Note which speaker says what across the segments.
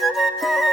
Speaker 1: Thank you.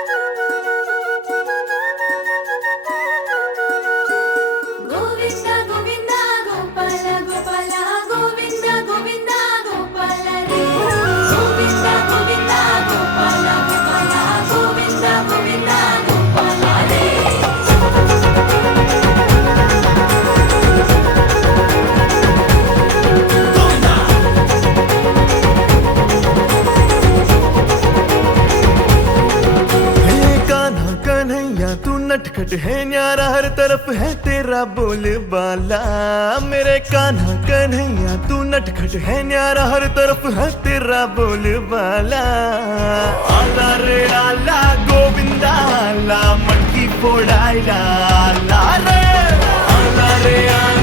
Speaker 1: नटखट है न्यारा, हर तरफ़ है तेरा बोल बाला मेरे कान्हा कन्हैया, तू नटखट है न्यारा, हर तरफ़ है तेरा बोल बाला आला रे आला, गोविंदा आला, मटकी फोड़ाइला आला रे। आला रे आला।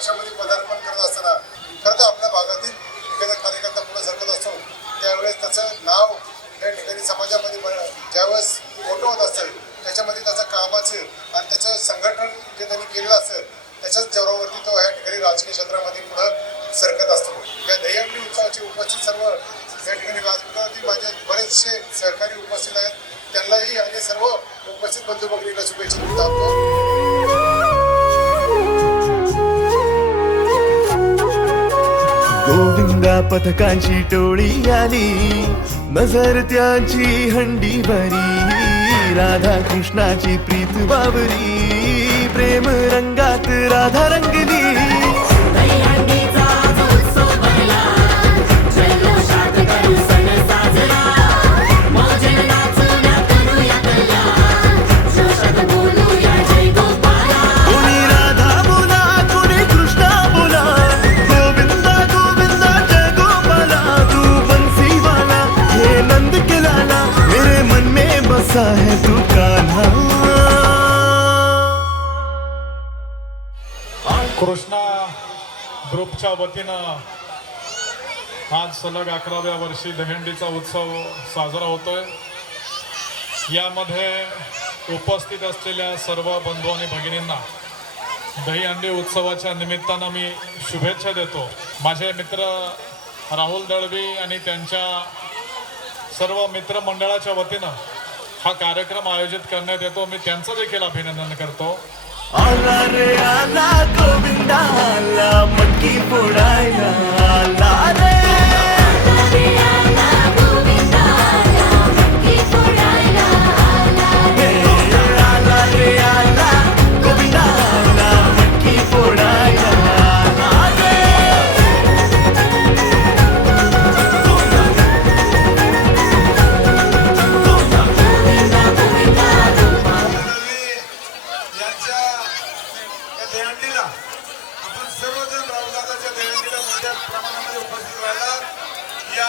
Speaker 2: अकराव्या पदार्पण करत असताना खरं तर आपल्या भागातील एखादा कार्यकर्ता पुढे सरकत असतो त्यावेळेस त्याचं नाव या ठिकाणी समाजामध्ये ज्यावेळेस मोठं होत असेल त्याच्यामध्ये त्याचं कामाचं आणि त्याचं संघटन जे त्यांनी केलेलं असेल त्याच्याच जोरावरती तो या ठिकाणी राजकीय क्षेत्रामध्ये पुढं सरकत असतो. या दहीहंडी उत्सवाची उपस्थित सर्व या ठिकाणी राजकारणातील माझे बरेचसे सहकारी उपस्थित आहेत. त्यांनाही आणि सर्व उपस्थित बंधू भगिनीला शुभेच्छा देत.
Speaker 1: गोविंदा पथकांची टोळी आली नजर त्यांची हंडी भरी राधा कृष्णाची प्रीत बाबरी प्रेम रंगात राधा रंग का है तू कान्हा
Speaker 3: कृष्णा ग्रुपच्या वतीनं आज सलग अकराव्या वर्षी दहीहंडीचा उत्सव साजरा होतोय. यामध्ये उपस्थित असलेल्या सर्व बंधू आणि भगिनींना दहीहंडी उत्सवाच्या निमित्तानं मी शुभेच्छा देतो. माझे मित्र राहुल दळवी आणि त्यांच्या सर्व मित्रमंडळाच्या वतीनं हा कार्यक्रम आयोजित करण्यात येतो. मी त्यांचं देखील अभिनंदन करतो.
Speaker 1: आला रे आला गोविंदा आला मटकी फोडायला. आला रे
Speaker 2: दहीहंडीला. आपण सर्वजण राहुलदादाच्या दहीहंडीला मोठ्या प्रमाणामध्ये उपस्थित राहिला या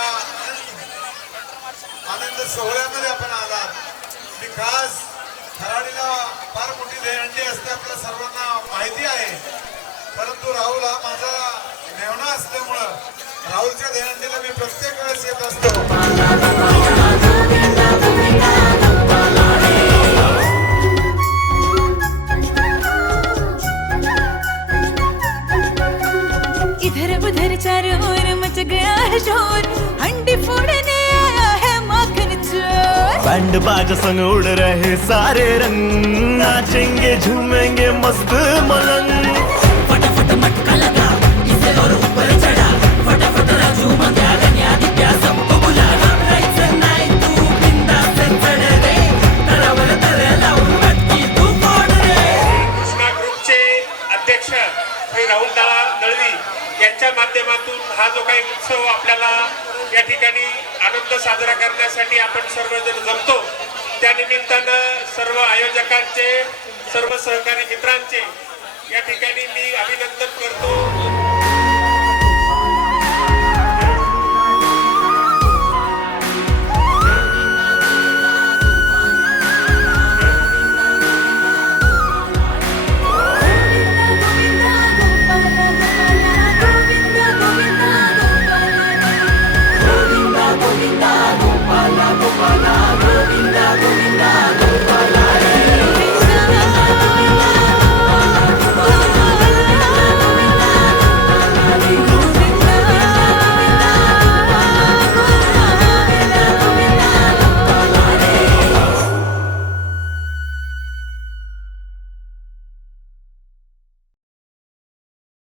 Speaker 2: आनंद सोहळ्यामध्ये आपण आलात. मी खास खराडीला फार मोठी दहीहंडी असते आपल्या सर्वांना माहिती आहे. परंतु राहुल हा माझा मेवणा असल्यामुळं राहुलच्या दहीहंडीला मी प्रत्येक वेळेस येत असतो.
Speaker 4: इधर उधर चारों ओर मच गया है शोर। हंडी फोड़ने आया है माखन चोर।
Speaker 1: बैंड बाजा संग उड़ रहे सारे रंग। नाचेंगे झूमेंगे मस्त मलंग।
Speaker 5: या ठिकाणी आनंद साजरा करण्यासाठी आपण सर्वजण जमतो. त्या निमित्तानं सर्व आयोजकांचे सर्व सहकारी मित्रांचे या ठिकाणी मी अभिनंदन करतो.